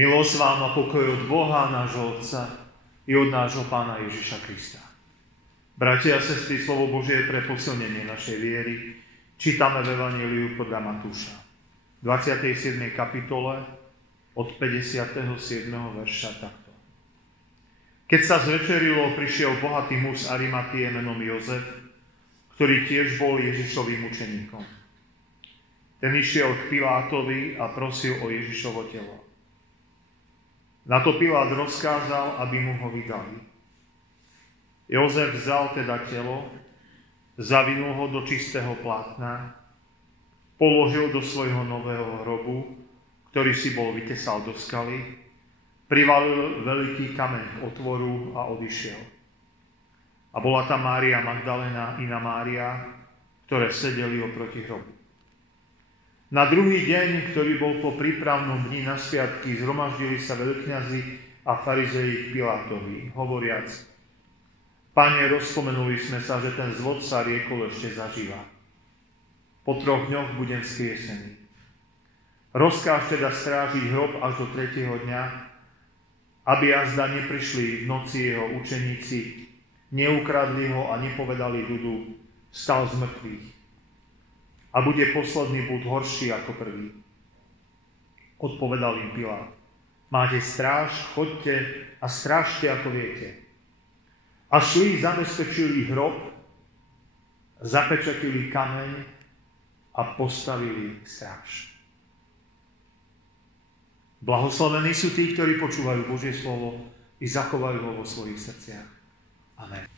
Milosť vám a pokoj od Boha, nášho Otca i od nášho Pána Ježiša Krista. Bratia a sestry, slovo Božie je pre posilnenie našej viery. Čítame v Evanjeliu podľa Matúša, 27. kapitole od 57. verša takto. Keď sa zvečerilo, prišiel bohatý muž z Arimatie menom Jozef, ktorý tiež bol Ježišovým učeníkom. Ten išiel k Pilátovi a prosil o Ježišovo telo. Na to Pilát rozkázal, aby mu ho vydali. Jozef vzal teda telo, zavinul ho do čistého plátna, položil do svojho nového hrobu, ktorý si bol vytesal do skaly, privalil veľký kameň k otvoru a odišiel. A bola tam Mária Magdalena, iná Mária, ktoré sedeli oproti hrobu. Na druhý deň, ktorý bol po prípravnom dni na sviatky, zhromaždili sa veľkňazi a farizeji k Pilátovi, hovoriac: Pane, rozpomenuli sme sa, že ten zvodca riekol ešte zažíva. Po 3 dňoch budem vzkriesený. Rozkáž teda strážiť hrob až do 3. dňa, aby azda neprišli v noci jeho učeníci, neukradli ho a nepovedali ľudu: vstal z mŕtvych. A bude posledný bud horší ako prvý. Odpovedal im Pilát: máte stráž, choďte a strážte, ako viete. A šli, zabezpečili hrob, zapečatili kameň a postavili stráž. Blahoslavení sú tí, ktorí počúvajú Božie slovo i zachovajú ho vo svojich srdciach. Amen.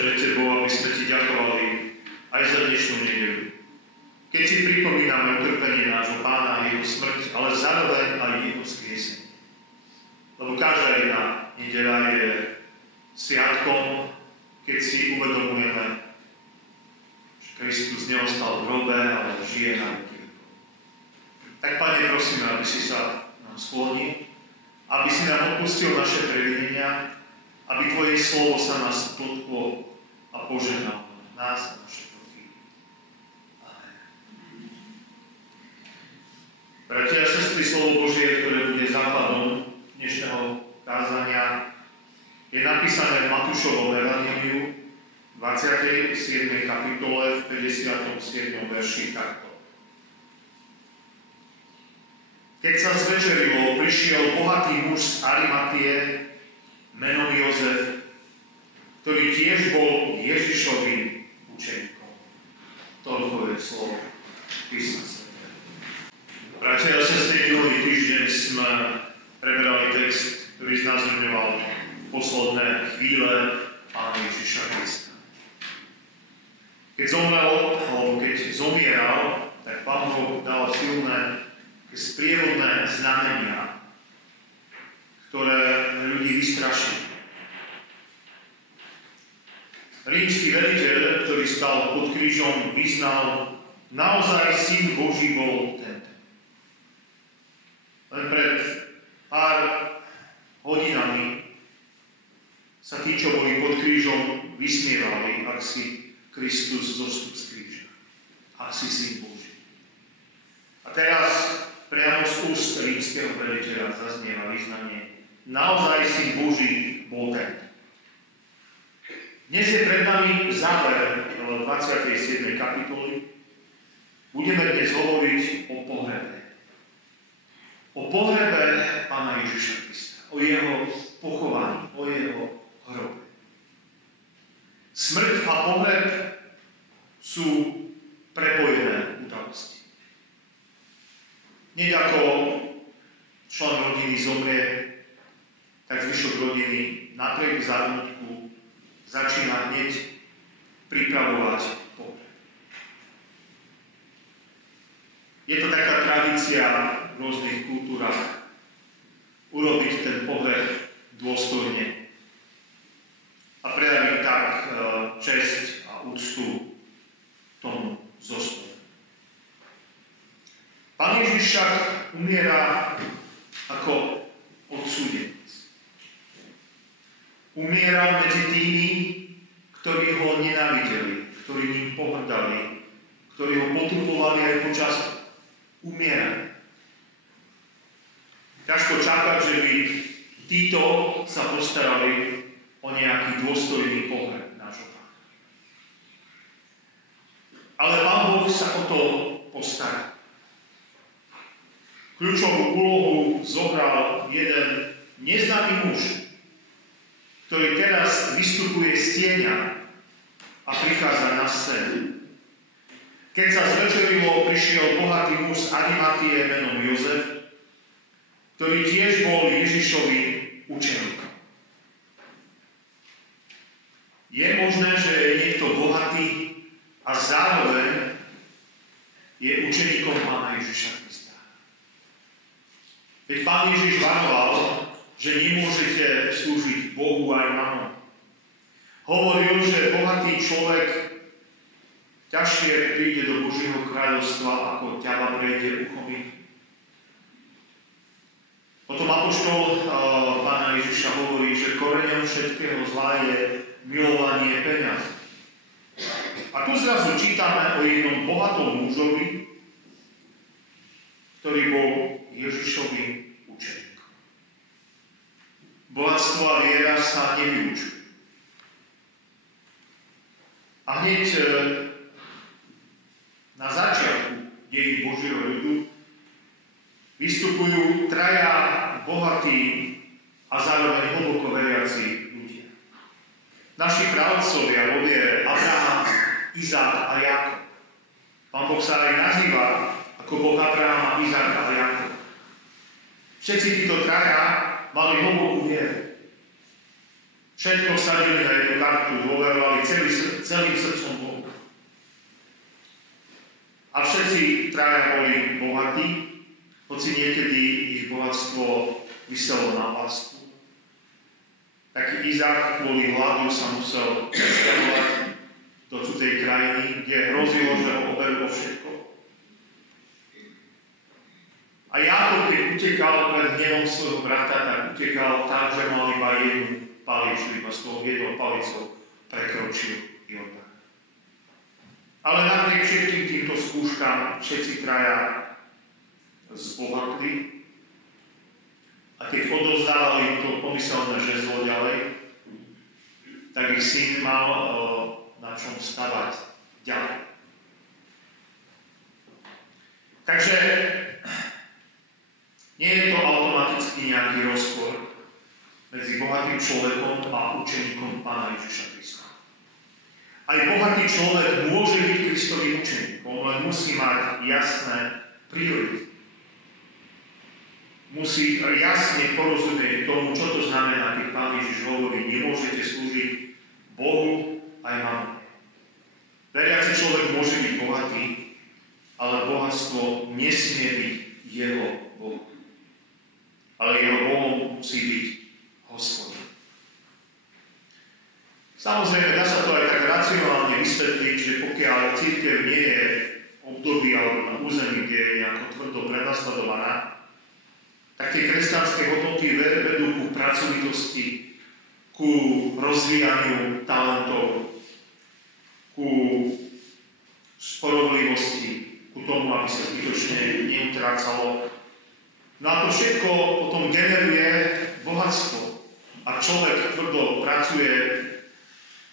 pred Tebou, aby sme Ti ďakovali aj za dnešnú nedeľu. Keď si pripomíname utrpenie nášho Pána a jeho smrť, ale zároveň aj jeho skriesenie. Lebo každá jedna nedeľa je sviatkom, keď si uvedomujeme, že Kristus neostal v hrobe, ale žije na veky. Tak, Pane, prosíme, aby si sa nám sklonil, aby si nám odpustil naše previnenia, aby Tvoje slovo sa nás dotklo a požehnalo nás a naše kroky. Amen. Bratia a sestry, slovo Božie, ktoré bude základom dnešného kázania, je napísané v Matúšovom evanjeliu 27. kapitole v 57. verši takto. Keď sa zvečerilo, prišiel bohatý muž z Arimatie, menom Jozef, ktorý tiež bol Ježišovým učeníkom. Toľko je slovo písma svätého. Bratia a sestry, minulý týždeň sme prebrali text, ktorý znázorňoval posledné chvíle Pána Ježiša Krista. Keď zomieral, tak Pán Boh dal silné sprievodné znamenia, ktoré ľudí vystrašili. Rímsky veliteľ, ktorý stal pod krížom, vyznal, naozaj Syn Boží bol tento. Len pred pár hodinami sa tí, čo boli pod krížom, vysmievali, ak si Kristus zostup z kríža, ak si Syn Boží. A teraz priamo z úst rímskeho veliteľa zaznieva vyznanie, naozaj Syn Boží bol tento. Dnes je pred nami záver 27. kapitoly. Budeme dnes hovoriť o pohrebe. O pohrebe Pána Ježiša Krista. O jeho pochovaní, o jeho hrobe. Smrť a pohreb sú prepojené udalosti. Hneď ako člen rodiny zomrie, tak zvyšok rodiny napriek zármutku začína hneď pripravovať pohreb. Je to taká tradícia v rôznych kultúrach urobiť ten pohreb dôstojne a prejaviť tak česť a úctu tomu zostupu. Pán Ježiš však umiera ako odsúdenec. Umieral medzi tými, ktorí ho nenávideli, ktorí ním pohrdali, ktorí ho potrupovali aj počas umierania. Ťažko čakať, že by títo sa postarali o nejaký dôstojný pohreb nášho Pána. Ale Pán Boh sa o to postará. Kľúčovú úlohu zohral jeden neznámy muž, ktorý teraz vystupuje z tieňa a prichádza na scénu. Keď sa zvečerilo, prišiel bohatý muž z Arimatie menom Jozef, ktorý tiež bol Ježišovým učeníkom. Je možné, že je niekto bohatý a zároveň je učeníkom Pána Ježiša Krista. Veď Pán Ježiš varoval, že nemôžete slúžiť Bohu aj mamonu. Hovoril, že bohatý človek ťažšie príde do Božieho kráľovstva, ako ťava prejde uchom. Potom apoštol Pána Ježiša hovorí, že koreňom všetkého zla je milovanie peňazí. A tu zrazu čítame o jednom bohatom mužovi, ktorý bol Ježišovým učeníkom. Bohatstvo a viera sa nevyučujú. A hneď na začiatku dejín Božieho ľudu vystupujú traja bohatí a zároveň hlboko veriaci ľudia. Naši pravcovia vo viere Abraham, Izák a Jákob. Pán Boh sa aj nazýva ako Boh Abrahama, Izáka a Jákob. Všetci títo traja mali hlbokú vieru. Všetko sadili na jednu kartu, dôverovali celým srdcom Bohu. A všetci traja boli bohatí, hoci niekedy ich bohatstvo vyselo na lásku. Tak Izák kvôli hladu sa musel presťahovať do cudzej krajiny, kde hrozilo, že ho oberú všetko. A Jákob, keď utekal pred hnevom svojho brata, tak utekal tak, že mal iba jednu palicu, iba s tou jednou palicou prekročil Jordán. Ale napriek všetkým týmto skúškam všetci traja zbohatli a keď odovzdávali to pomyselné žezlo ďalej, tak ich syn mal na čom stavať ďalej. Takže nie je to automaticky nejaký rozpor medzi bohatým človekom a učeníkom Pána Ježiša Krista. Aj bohatý človek môže byť Kristovým učeníkom, len musí mať jasné priority. Musí jasne porozumieť tomu, čo to znamená, keď Pán Ježiš hovorí, nemôžete slúžiť Bohu aj mamone. Veriaci človek môže byť bohatý, ale bohatstvo nesmie byť jeho Boh. Ale jeho Bohom musí byť Hospodin. Samozrejme, dá sa to aj tak racionálne vysvetliť, že pokiaľ cirkev nie je v období alebo na území, kde je nejako tvrdo prenasledovaná, tak tie kresťanské hodnoty vedú ku pracovitosti, ku rozvíjaniu talentov, ku sporovlivosti, ku tomu, aby sa zbytočne neutrácalo. No a to všetko potom generuje bohatstvo. Ak človek tvrdo pracuje,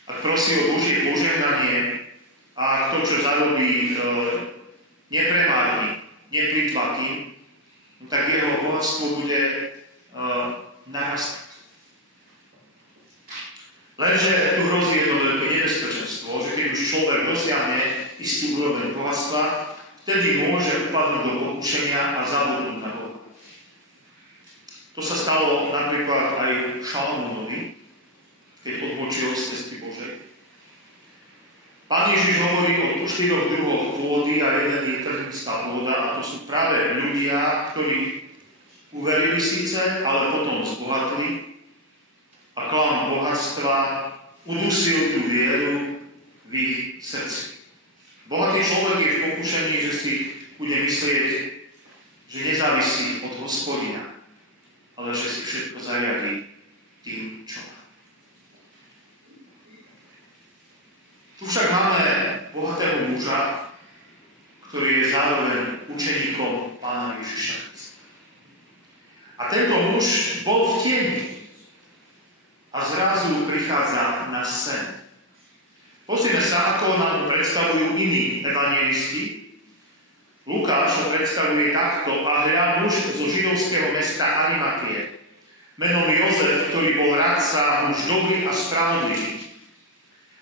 ak prosí o Božie požehnanie a ak to, čo zarobí, nepremárni, neplýtva tým, no tak jeho bohatstvo bude narastať. Lenže tu hrozí jedno veľké nebezpečenstvo, že keď už človek dosiahne istú úroveň bohatstva, vtedy môže upadnúť do pokušenia a zabudnúť na Boha. To sa stalo napríklad aj Šalamúnovi, keď odbočil z cesty Božej. Pán Ježiš hovorí o 4 druhoch pôdy a jeden je trhnistá pôda a to sú práve ľudia, ktorí uverili síce, ale potom zbohatli a klam bohatstva udusil tú vieru v ich srdci. Bohatý človek je v pokušení, že si bude myslieť, že nezávisí od Hospodina, ale že si všetko zariadí tým, čo má. Tu však máme bohatého muža, ktorý je zároveň učeníkom Pána Ježiša Krista. A tento muž bol v tieni a zrazu prichádza na scénu. Pozrime sa, ako nám predstavujú iní evanjelisti. Lukáš ho predstavuje takto: a hľa muž zo židovského mesta Arimatie, menom Jozef, ktorý bol radca, muž dobrý a spravodlivý.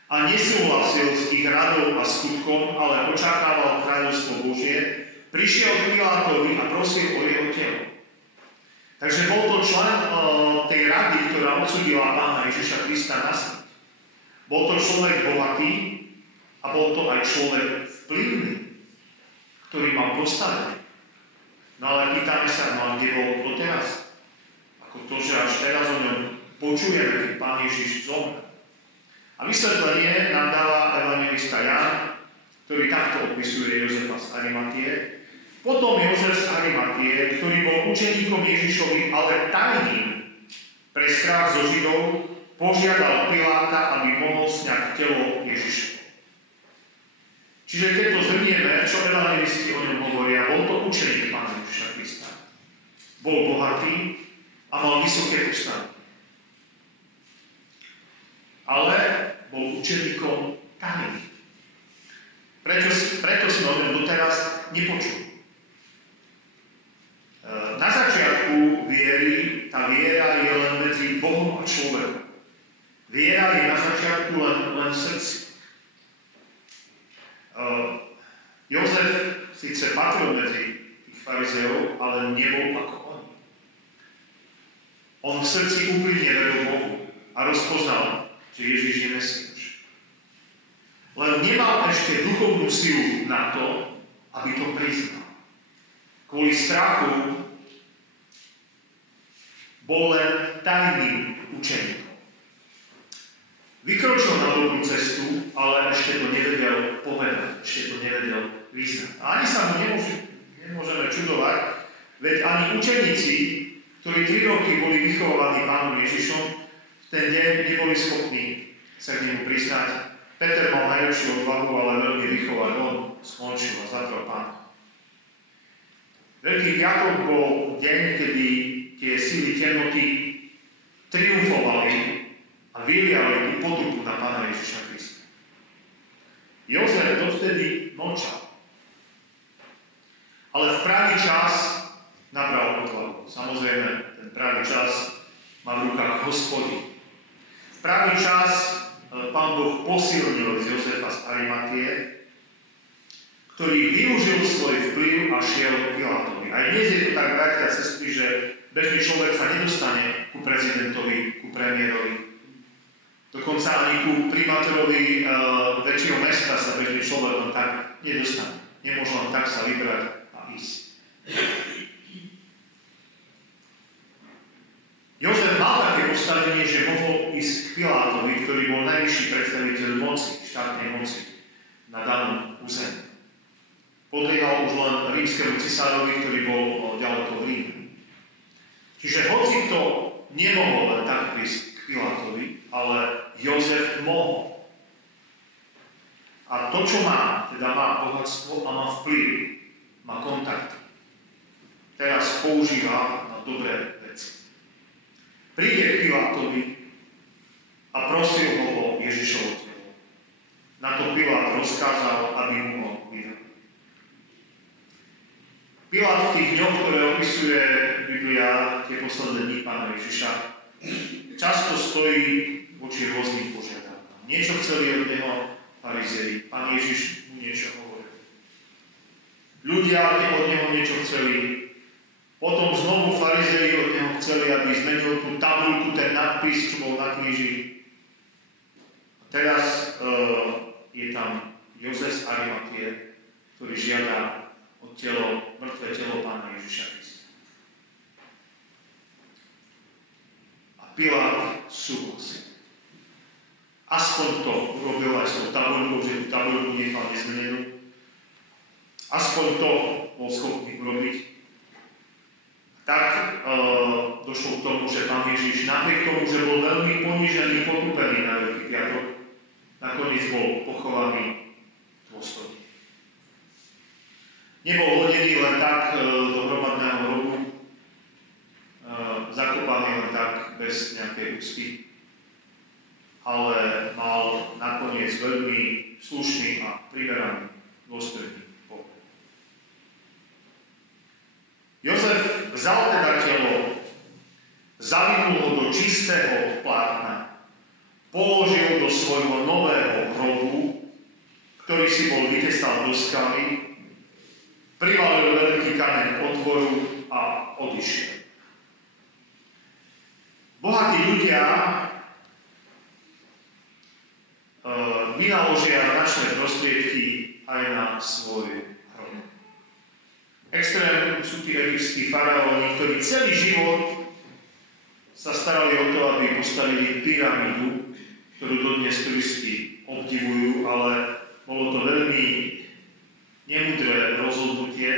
A nesúhlasil s ich radou a skutkom, ale očakával kráľovstvo Božie, prišiel k Pilátovi a prosil o jeho telo. Takže bol to člen tej rady, ktorá odsúdila Pána Ježiša Krista na smrť. Bol to človek bohatý a bol to aj človek vplyvný, ktorý mal postavenie. No ale pýtame sa, no a kde bol doteraz? Ako to, že až teraz o ňom počujeme, keď Pán Ježiš zomrel. A vysvetlenie nám dáva evanjelista Ján, ktorý takto opisuje Jozefa z Arimatie. Potom Jozef z Arimatie, ktorý bol učeníkom Ježišovi, ale tajným pre strach zo Židov, požiadal Piláta, aby mohol sňať telo Ježišovi. Čiže keď to zhrnieme, čo evanjelisti o ňom hovoria, bol to učeník Pána Ježiša Krista. Bol bohatý a mal vysoké postavenie. Ale bol učeníkom tajným. Preto sme o ňom doteraz nepočuli. Na začiatku viery, tá viera je len medzi Bohom a človekom. Viera je na začiatku len v srdci. Jozef síce patril medzi tých farizeov, ale nebol ako oni. On v srdci úplne veril Bohu a a rozpoznal, že Ježiš je Mesiáš. Len nemal ešte duchovnú silu na to, aby to priznal. Kvôli strachu bol len tajným učeníkom. Vykročil na dobrú cestu, ale ešte to nevedel povedať, ešte to nevedel vyznať. A ani sa mu nemôžeme čudovať, veď ani učeníci, ktorí 3 roky boli vychovávaní Pánom Ježišom, v ten deň neboli schopní sa k nemu priznať. Peter mal najlepšiu odvahu, ale veľmi rýchlo aj on skončil a zatrel Pána. Veľký piatok bol deň, kedy tie sily temnoty triumfovali a vyliali tú potupu na Pána Ježiša Krista. Jozef dovtedy mlčal. Ale v pravý čas nabral odvahu. Samozrejme, ten pravý čas má v rukách Hospodin. V pravý čas Pán Boh posilnil z Jozefa z Arimatie, ktorý využil svoj vplyv a šiel k Pilátovi. Aj dnes je to tak, bratia a sestry, že bežný človek sa nedostane ku prezidentovi, ku premiérovi. Dokonca ani ku primátorovi väčšieho mesta sa bežný človek len tak nedostane. Nemôže len tak sa vybrať a ísť. Jozef mal také postavenie, že mohol ísť k Pilátovi, ktorý bol najvyšší predstaviteľ moci, štátnej moci na danom území. Podliehal už len rímskemu cisárovi, ktorý bol ďaleko v Ríme. Čiže hoci kto nemohol len tak prísť k Pilátovi, ale Jozef mohol. A to, čo má, teda má bohatstvo a má vplyv, má kontakt, teraz používa na dobré veci. Príde k Pilátovi a prosil ho o Ježišovo telo. Na to Pilát rozkázal, aby mu ho vydal. Pilát v tých dňoch, ktoré opisuje Biblia, tie posledné dní Pána Ježiša, často stojí voči rôznym požiadavkám. Niečo chceli od neho farizei. Pán Ježiš mu niečo hovoril. Ľudia od neho niečo chceli. Potom znovu farizei od neho chceli, aby zmenil tú tabuľku, ten nadpis, čo bol na kríži. A teraz je tam Jozef z Arimatie, ktorý žiada od mŕtve telo Pána Ježiša Krista. A Pilát súhlasí. Aspoň to urobil aj s tou tabuľkou, že tú tabuľku nechal nezmenenú. Aspoň to bol schopný urobiť. Tak došlo k tomu, že Pán Ježiš napriek tomu, že bol veľmi ponížený, potupený na Veľký piatok, nakoniec bol pochovaný v dôstojne. Nebol hodený len tak do hromadného hrobu, zakopaný len tak bez nejakej úcty, ale mal nakoniec veľmi slušný a primeraný dôstojný pohľad. Jozef vzal teda telo, zavinul ho do čistého plátna, položil do svojho nového hrobu, ktorý si bol vytestal do skaly, privalil veľký kameň k otvoru a odišiel. Bohatí ľudia vynaložia značné prostriedky aj na svoj hrob. Extrémne sú tí egyptskí faraóni, ktorí celý život sa starali o to, aby postavili pyramídu, ktorú dodnes turisti obdivujú, ale bolo to veľmi nemudré rozhodnutie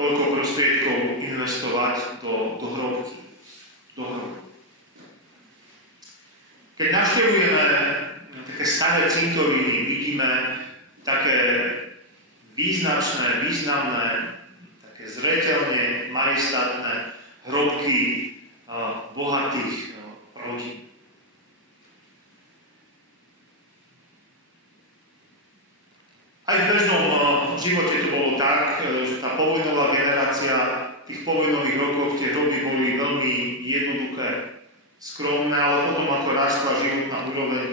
toľko prostriedkov investovať do hrobky. Keď navštevujeme také staré cintoríny, vidíme také význačné, významné, také zreteľne majestátne hrobky bohatých rodín. Aj v bežnom živote to bolo tak, že tá povojnová generácia tých povojnových rokov, tie hroby boli veľmi jednoduché, skromné, ale potom ako rástla životná úroveň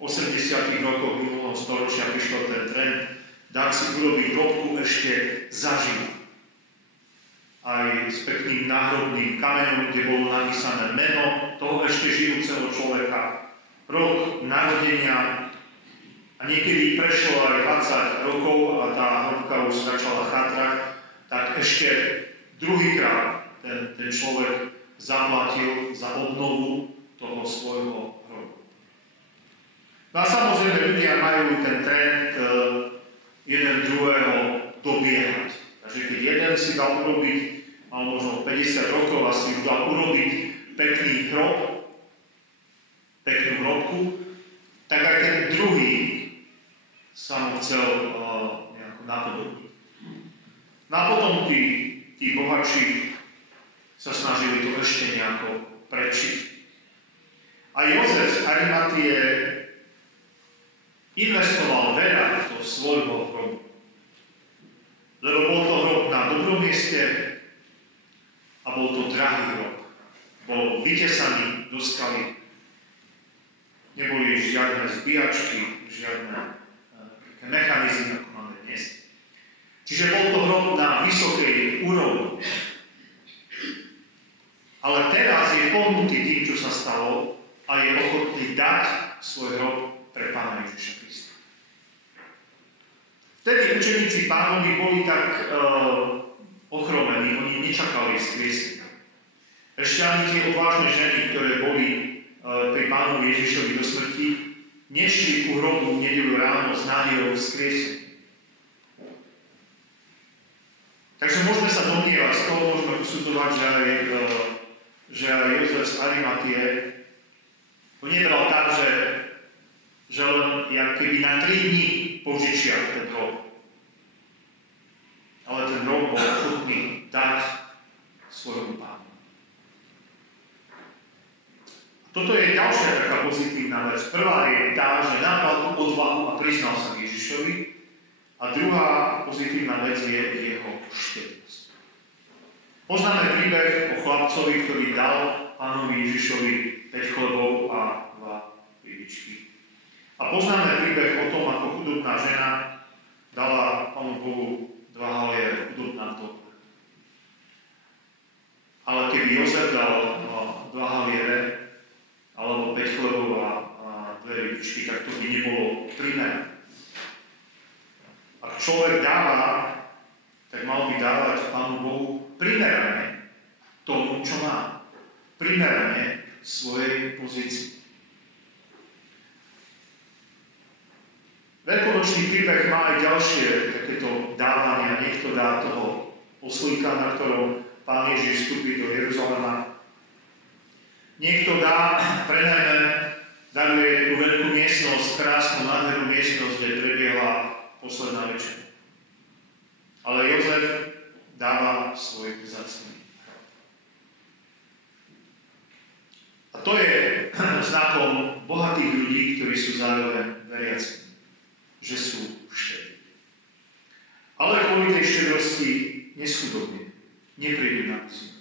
80. rokov minulého storočia prišiel ten trend, dať si urobiť hrobku ešte zaživa. A aj s pekným náhrobným kameňom, kde bolo napísané meno toho ešte žijúceho človeka, rok narodenia, a niekedy prešlo aj 20 rokov a tá hrobka už začala chátrať, tak ešte druhýkrát ten človek zaplatil za obnovu toho svojho hrobu. No a samozrejme ľudia majú ten trend jeden druhého dobiehať. Takže keď jeden si dal urobiť, mal možno 50 rokov a si už dal urobiť pekný hrob, peknú hrobku, tak aj ten druhý sa mu chcel nejako napodobiť. No a potom tí bohatší sa snažili to ešte nejako prečiť. A Jozef z Arimatie investoval veľa do svojho hrobu. Lebo bol to hrob na dobrom mieste a bol to drahý hrob. Bol vytesaný do skaly. Neboli žiadne zbíjačky, žiadne mechanizmy, ako máme dnes. Čiže bol to hrob na vysokej úrovni. Ale teraz je pohnutý tým, čo sa stalo, a je ochotný dať svoj hrob pre Pána Ježiša Krista. Vtedy učeníci Pánovi boli tak ochromení, oni nečakali vzkriesenia. Ešte ani tie odvážne ženy, ktoré boli pri Pánovi Ježišovi do smrti, nešli ku hrobu v nedeľu ráno s nádejou vzkriesenia. Takže môžeme sa domnievať, z toho môžeme usudzovať, že aj Jozef z Arimatie to nebral tak, že len jak keby na 3 dní požičia ten hrob. Ale ten hrob bol ochotný dať svojmu Pánu. Toto je ďalšia taká pozitívna vec. Prvá je tá, že nabral tú odvahu a priznal sa k Ježišovi. A druhá pozitívna vec je jeho štedrosť. Poznáme príbeh o chlapcovi, ktorý dal Pánovi Ježišovi 5 chlebov a 2 rybičky. A poznáme príbeh o tom, ako chudobná žena dala Pánu Bohu 2 haliere, chudobná vdova. Ale keby Jozef dal 2 haliere, alebo 5 chlebov a 2 rybičky, tak to by nebolo primerané. Ak človek dáva, tak mal by dávať Pánu Bohu primerane tomu, čo má. Primerane svojej pozícii. Veľkonočný príbeh má aj ďalšie takéto dávania. Niekto dá toho oslíka, na ktorom Pán Ježiš vstúpi do Jeruzalema. Niekto dá, prenajme, daruje tú veľkú miestnosť, krásnu, nádhernú miestnosť, kde prebiehala posledná večera. Ale Jozef dáva svoj vzácny hrob. A to je znakom bohatých ľudí, ktorí sú zároveň veriaci, že sú štedrí. Ale kvôli tej štedrosti neschudobne, neprídu na zem.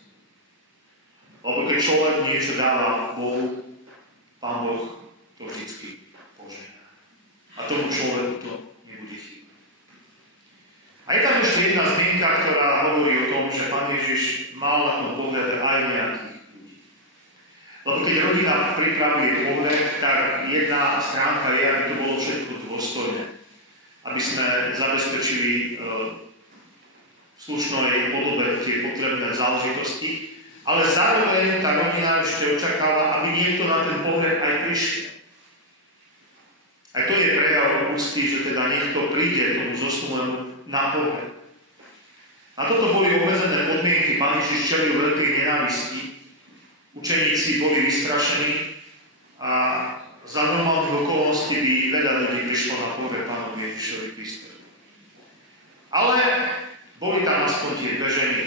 Lebo keď človek niečo dáva Bohu, Pán Boh to vždycky požehná. A tomu človeku to nebude chýbať. A je tam ešte jedna zmienka, ktorá hovorí o tom, že Pán Ježiš mal na tom pohľade aj nejakých ľudí. Lebo keď rodina pripravuje pohled, tak jedna stránka je, aby to bolo všetko dôstojné. Aby sme zabezpečili v slušnej podobe tie potrebné záležitosti, ale zároveň tá rodina ešte očakáva, aby niekto na ten pohled aj prišiel. Aj to je prejav úcty, že teda niekto príde tomu zosnulému na pohled. Na toto boli obmedzené podmienky. Pán Ježiš čelil veľkej nenávisti. Učeníci boli vystrašení a za normálnych okolností by veľa ľudí prišlo na pohled Pánovi Ježišovi Kristovi. Ale boli tam aspoň tie dve ženy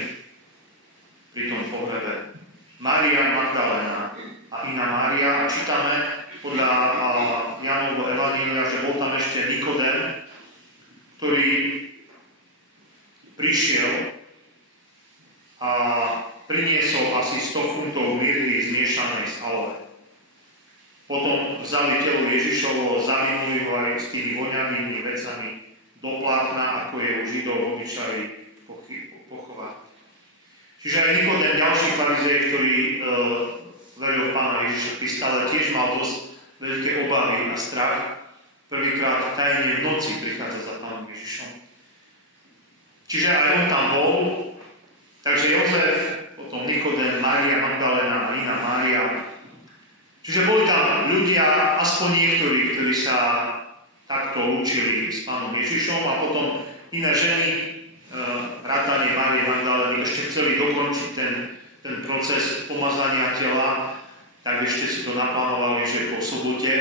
pri tom pohrebe. Mária Magdalena a iná Mária. A čítame podľa Jánovho evanjelia, že bol tam ešte Nikodém, ktorý prišiel a priniesol asi 100 funtov mirhy zmiešanej s aloe. Potom vzali telo Ježišovo, zavinuli ho aj s tými voňavými vecami do plátna, ako je u Židov obyčaj pochovať. Čiže aj Nikodém, ďalší farizej, ktorý veril v Pána Ježiša Krista, ale tiež mal dosť veľké obavy a strach. Prvýkrát tajne v noci prichádza za Pánom Ježišom. Čiže aj on tam bol, takže Jozef, potom Nikodém, Mária Magdalena a iná Mária. Čiže boli tam ľudia, aspoň niektorí, ktorí sa takto učili s Pánom Ježišom a potom iné ženy, vrátane Márie Magdaleny, ešte chceli dokončiť ten proces pomazania tela, tak ešte si to naplánovali, že po sobote,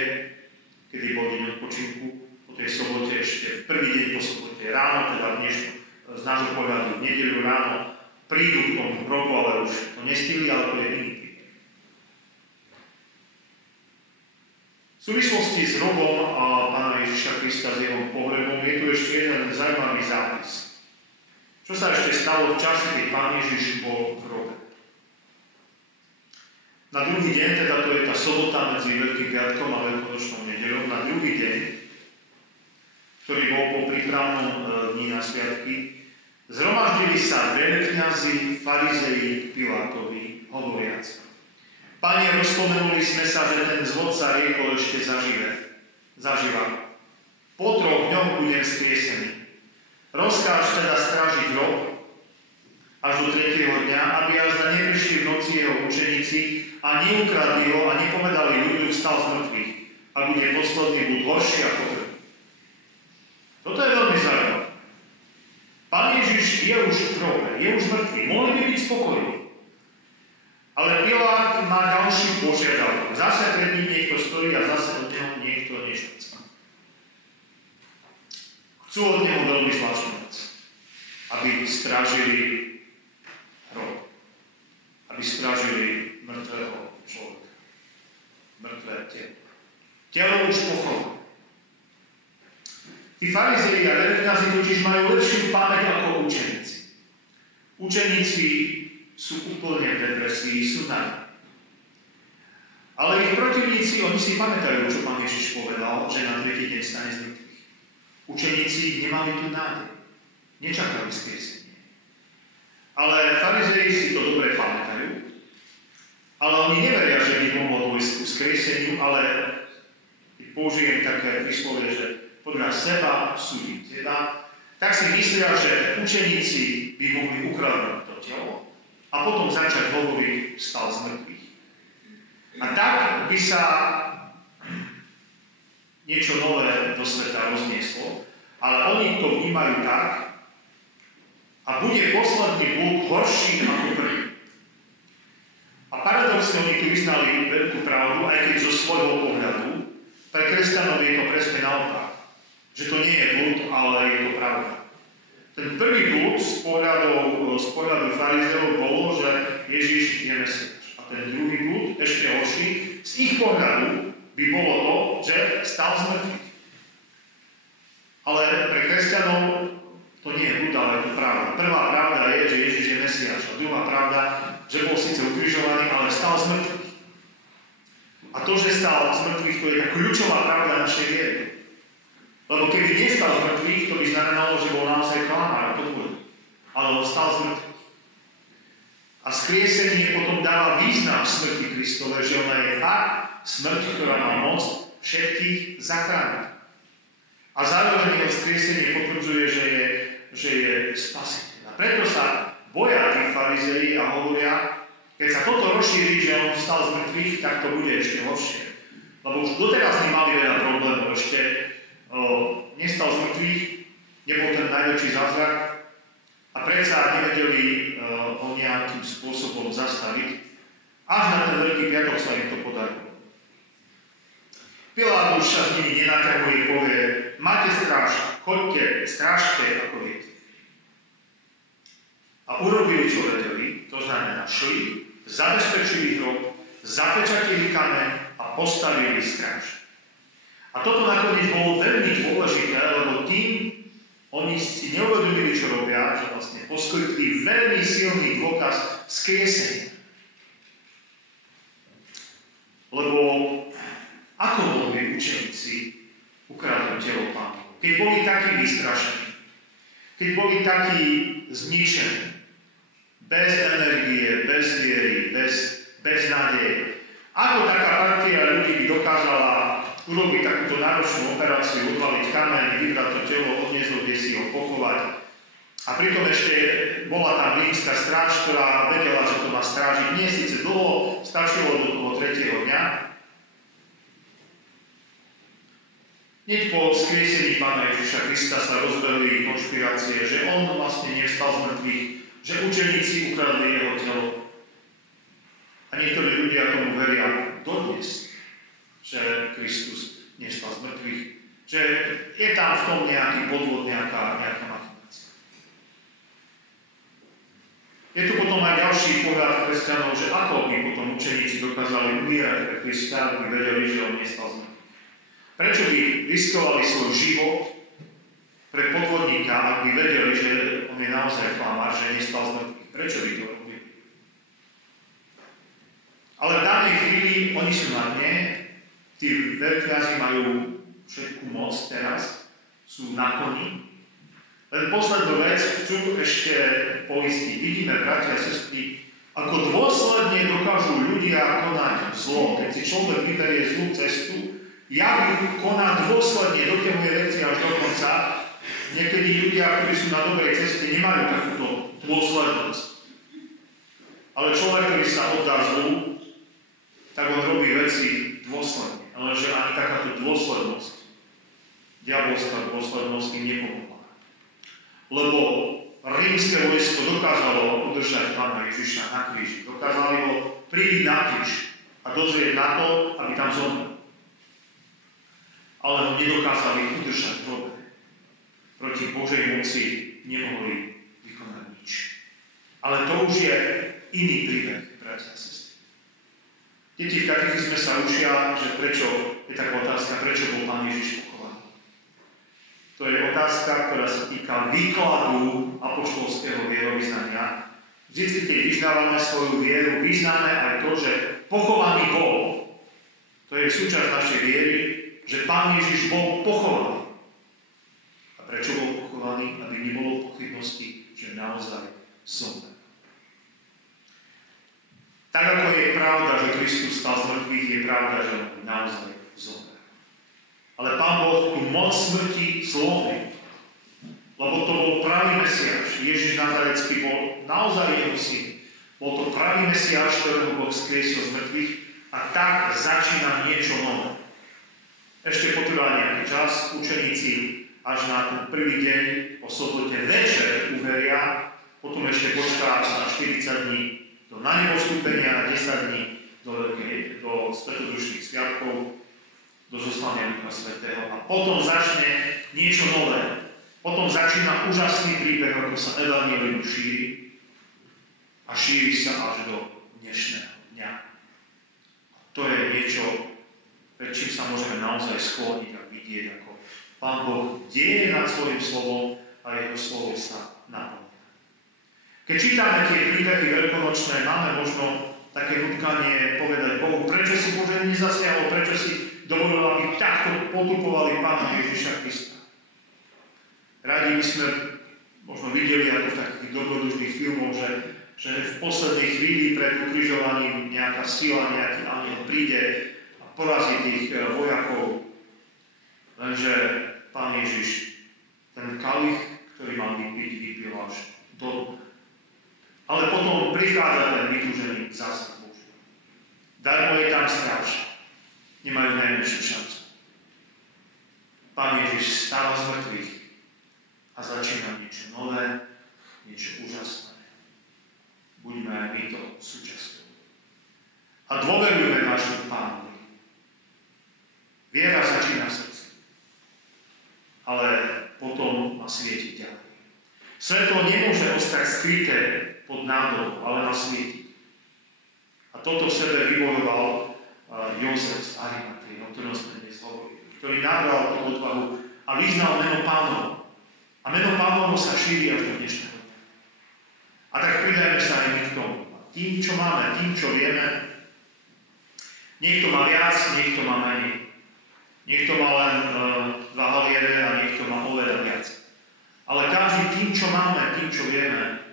kedy bol deň odpočinku, po tej sobote ešte v prvý deň po sobote ráno, teda dnešnom, z nášho pohľadu v nedeľu ráno, prídu k tomu hrobu, ale už to nestihli, ale to je iný príbeh. V súvislosti s hrobom Pána Ježiša Krista s jeho pohrebom je tu ešte jeden zaujímavý zápis. Čo sa ešte stalo v čase, keď Pán Ježiš bol v hrobe? Na druhý deň, teda to je tá sobota medzi Veľkým piatkom a Veľkonočnou nedeľou, na druhý deň, ktorý bol po prípravnom dni na sviatky, zhromaždili sa veľkňazi, farizei, Pilátovi, hovoriac: Pane, rozpomenuli sme sa, že ten zvodca riekol ešte zaživa. Po 3 dňoch budem skriesený. Rozkáž teda strážiť hrob až do 3. dňa, aby až neprišli v noci jeho učeníci a neukradli ho a nepovedali ľuďu, vstal z mŕtvych a bude posledný blúd horší ako prvý. Toto je veľmi zaujímavé. Pán Ježiš je už v hrobe, je už mŕtvý, mohli by byť spokojní. Ale Pilát má ďalšiu požiadavku. Zase pred ním niekto stojí a zase od neho niekto niečo chce. Chcú od neho veľmi zvláštnu vec. Aby strážili hrob. Aby strážili mŕtvého človeka. Mŕtvé telo. Telo už pochované. Tí farizei a veľkňazi totiž majú lepšiu pamäť ako učeníci. Učeníci sú úplne v depresii, sú naň. Ale ich protivníci, oni si pamätajú, čo Pán Ježiš povedal, že na 3. deň stane z mŕtvych. Učeníci nemali tu nádej. Nečakali skriesenie. Ale farizei si to dobre pamätajú. Ale oni neveria, že by mohlo dôjsť k skrieseniu, ale použijem také príslovie, že podľa seba súdi teba, tak si myslia, že učeníci by mohli ukradnúť to telo a potom začať hovoriť vstal z mŕtvych. A tak by sa niečo nové do sveta roznieslo, ale oni to vnímajú tak a bude posledný blúd horší ako prvý. A paradoxne oni tu vyznali veľkú pravdu, aj keď zo svojho pohľadu. Pre kresťanov je to presne naopak. Že to nie je blúd, ale je to pravda. Ten prvý blúd z pohľadu farizeov bolo, že Ježiš je Mesiáš. A ten druhý blúd, ešte horší, z ich pohľadu by bolo to, že stal z mŕtvych. Ale pre kresťanov to nie je blúd, ale je to pravda. Prvá pravda je, že Ježiš je Mesiáš. A druhá pravda, že bol síce ukrižovaný, ale stal z mŕtvych. A to, že stal z mŕtvych, to je tá kľúčová pravda našej viery. Lebo keby nestal z mŕtvych, to by znamenalo, že bol naozaj klamár a podvodník. Ale on stal z mŕtvych. A skriesenie potom dáva význam smrti Kristovej, že ona je tá smrť, ktorá má moc všetkých zachrániť. A zároveň jeho skriesenie potvrdzuje, že je spasiteľ. A preto sa boja tí farizei a hovoria, keď sa toto rozšíri, že on vstal z mŕtvych, tak to bude ešte horšie. Lebo už doteraz nemali veľa problémov, ešte nestal z mŕtvych, nebol ten najväčší zázrak a predsa nevedeli ho nejakým spôsobom zastaviť. Až na ten Veľký piatok sa im to podarilo. Pilát už sa s nimi nenaťahuje, povie: máte stráž, choďte, strážte, ako viete. A urobili, čo vedeli, to znamená šli, zabezpečili hrob, zapečatili kameň a postavili stráž. A toto nakoniec bolo veľmi dôležité, lebo tým oni si neuvedomili, čo robia, že vlastne poskytli veľmi silný dôkaz skriesenia. Lebo ako mohli učeníci ukradnúť telo Pána? Keď boli takí vystrašení, keď boli takí zničení, bez energie, bez viery, bez nádeje. Ako taká partia ľudí by dokázala urobiť takúto náročnú operáciu, odvaliť kameň, vybrať to telo, odniesť ho, kde si ho pochovať. A pritom ešte bola tam rímska stráž, ktorá vedela, že to má strážiť. Nie síce dlho, stačilo do toho 3. dňa. Hneď po skriesení Pána Ježiša Krista sa rozbehli konšpirácie, že on vlastne nevstal z mŕtvych, že učeníci ukradli jeho telo. A niektorí ľudia tomu veria dodnes, že Kristus nevstal z mŕtvych, že je tam v tom nejaký podvod, nejaká machinácia. Je tu potom aj ďalší pohľad kresťanov, že ako by potom učeníci dokázali umierať pre Krista, aby vedeli, že on nestal z mŕtvych. Prečo by riskovali svoj život pre podvodníka, ak by vedeli, že on je naozaj klamár, že nestal z mŕtvych? Prečo by to robili? Ale v danej chvíli oni sú na dne, tí veľkňazi majú všetku moc teraz, sú na koni. Len poslednú vec chcú ešte poistiť. Vidíme, bratia a sestry, ako dôsledne dokážu ľudia konať zlo. Keď si človek vyberie zlú cestu, javí koná dôsledne, dotiahuje veci až do konca. Niekedy ľudia, ktorí sú na dobrej ceste, nemajú takúto dôslednosť. Ale človek, ktorý sa oddá zlu, tak on robí veci dôsledne. Ale že ani takáto dôslednosť, diabolská dôslednosť im nepomohla. Lebo rímske vojsko dokázalo udržať Pána Ježiša na kríži. Dokázali ho priviť na kríž a dozrieť na to, aby tam zomrel. Ale ho nedokázali udržať v hrobe. Proti Božej moci nemohli vykonať nič. Ale to už je iný príbeh, bratia a sestry. Deti v katechizme sa učia, že prečo, je taká otázka, prečo bol Pán Ježiš pochovaný. To je otázka, ktorá sa týka výkladu apoštolského vierovyznania. Vždy, keď vyznávame svoju vieru, vyznáme aj to, že pochovaný bol. To je súčasť našej viery, že Pán Ježiš bol pochovaný. A prečo bol pochovaný? Aby nebolo pochybnosti, že naozaj zomrel. Tak ako je pravda, že Kristus stal z mŕtvych, je pravda, že on naozaj zomrel. Ale Pán Boh tú moc smrti zlomil. Lebo to bol pravý Mesiáš. Ježiš Nazarecký bol naozaj jeho syn. Bol to pravý Mesiáš, ktorého Boh skriesil z mŕtvych, a tak začína niečo nové. Ešte potrvá nejaký čas, učeníci až na ten prvý deň o sobote večer uveria, potom ešte počká na 40 dní do nanebostúpenia, na 10 dní do svätodušných sviatkov, do zoslania Ducha Svätého, a potom začne niečo nové. Potom začína úžasný príbeh, ako sa evanjelium šíri, a šíri sa až do dnešného dňa. A to je niečo, pred čím sa môžeme naozaj skloniť a vidieť, ako Pán Boh deje nad svojím slovom a jeho slovo sa naplňa. Keď čítame tie príbehy veľkonočné, máme možno také nutkanie povedať Bohu, prečo si Bože nezasiahol, prečo si dovolil, aby takto potupovali Pána Ježiša Krista. Radi by sme možno videli, ako v takých dobrodružných filmoch, že v poslednej chvíli pred ukrižovaním nejaká sila, nejaký anjel príde a porazí tých vojakov. Lenže Pán Ježiš ten kalich, ktorý mal vypiť, vypil až do dna. Ale potom prichádza ten vytúžený zásah Boží. Darmo je tam stráž. Nemajú najmenšiu šancu. Pán Ježiš stáva z mŕtvych a začína niečo nové, niečo úžasné. Buďme aj my to súčasťou. A dôverujme nášmu Pánovi. Viera začína v srdci, ale potom má svietiť ďalej. Svetlo nemôže ostať skryté pod nádobou, ale má svietiť. A toto v sebe vybojoval Jozef z Arimathie, o ktorom sme dnes hovorili, ktorý nabral tú odvahu a vyznal meno Pánovo. A meno Pánovo sa šíri až do dnešného dňa. A tak pridajme sa aj my k tomu. Tým, čo máme, tým, čo vieme, niekto má viac, niekto má menej. Niekto má len 2 haliere a niekto má oveľa viac. Ale každý tým, čo máme, tým, čo vieme,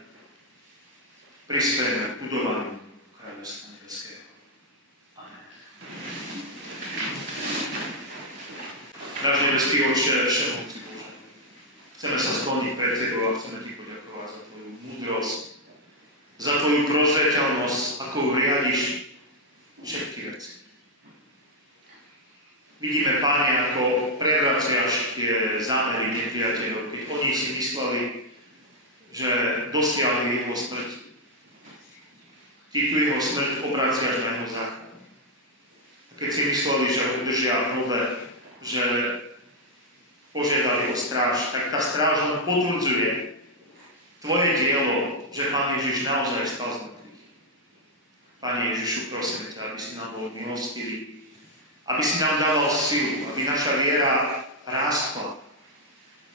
prispiejeme k budovaniu kráľovstva nebeského. Amen. Náš nebeský Otče, všemohúci Bože, chceme sa skloniť pred Tebou a chceme Ti poďakovať za Tvoju múdrosť, za Tvoju prozreteľnosť, ako riadiš všetky veci. Vidíme, Pane, ako prevraciaš tie zámery nepriateľov, keď oni si mysleli, že dosiahli jeho smrť. Ty tu jeho smrť obraciaš na jeho záchranu. A keď si mysleli, že ho udržia v hrobe, že požiadali o stráž, tak tá stráž len potvrdzuje Tvoje dielo, že Pán Ježiš naozaj stal z mŕtvych. Pane Ježišu, prosím ťa, aby si nám bol milostivý, aby si nám dával silu, aby naša viera rástla,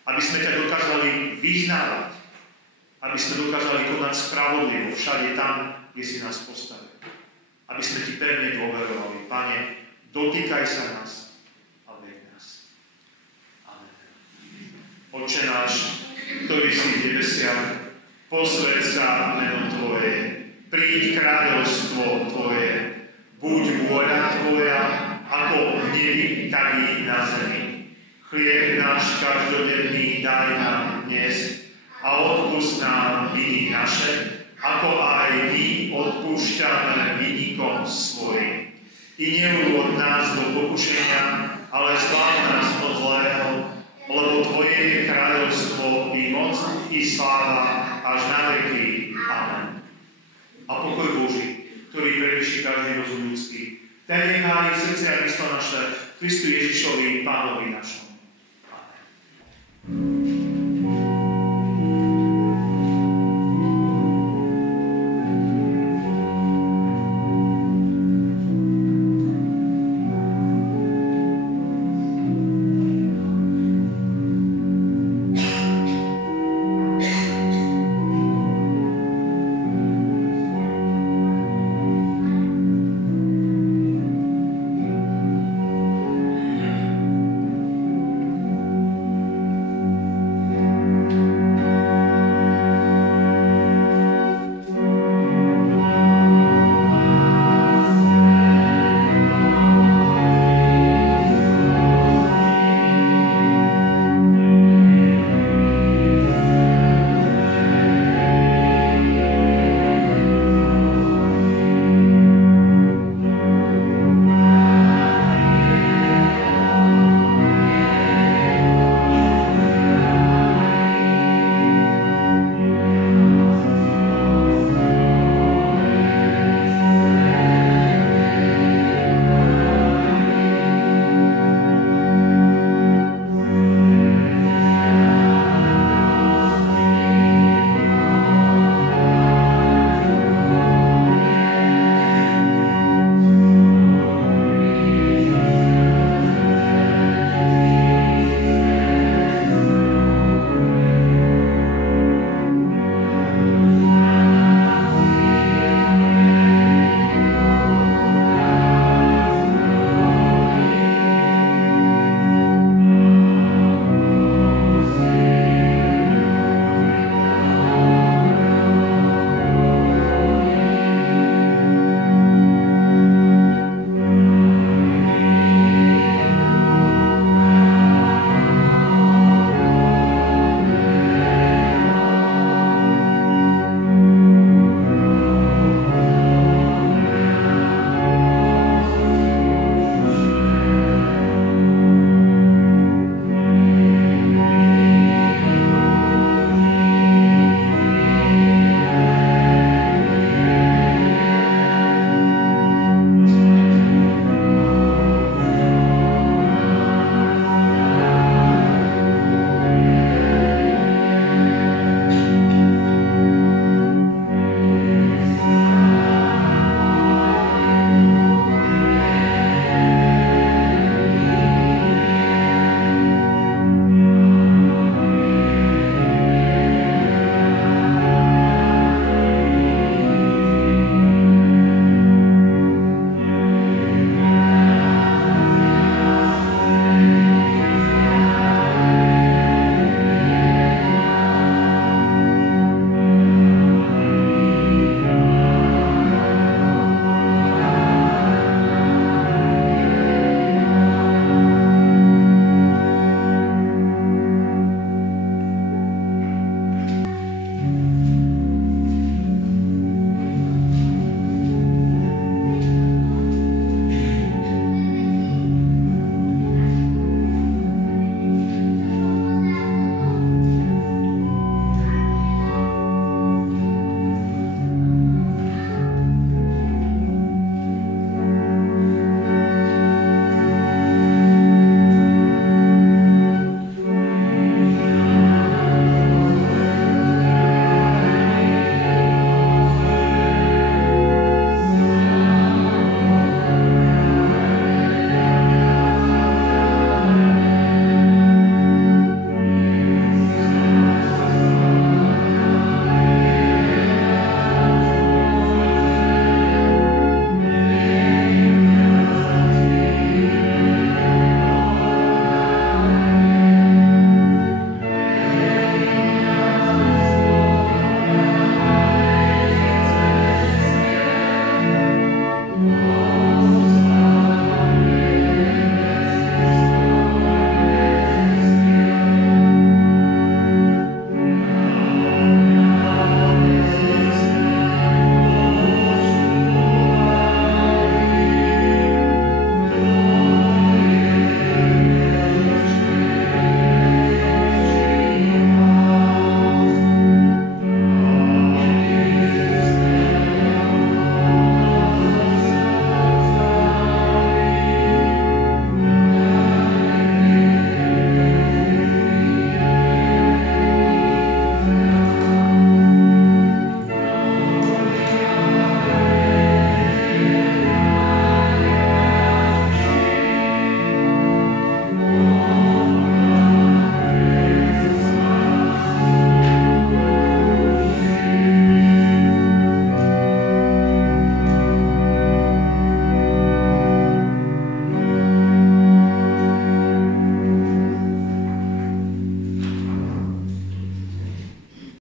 aby sme ťa dokázali vyznávať, aby sme dokázali konať spravodlivo všade tam, kde si nás postavil. Aby sme Ti pevne dôverovali. Pane, dotýkaj sa nás a veď nás. Amen. Otče náš, ktorý si v nebesiach, posväť sa meno Tvoje, príď kráľovstvo Tvoje, buď vôľa Tvoja, ako v nebi, tak i na zemi. Chlieb náš každodenný daj nám dnes a odpusť nám viny naše, ako aj my odpúšťame vinníkom svojim. I neuvod nás do pokušenia, ale zbav nás od zlého, lebo Tvoje je kráľovstvo i moc i sláva až na veky. Amen. A pokoj Boží, ktorý prevýši každý rozum ľudský, ten nechá v srdci a mysle naše Kristu Ježišovi, Pánovi našom.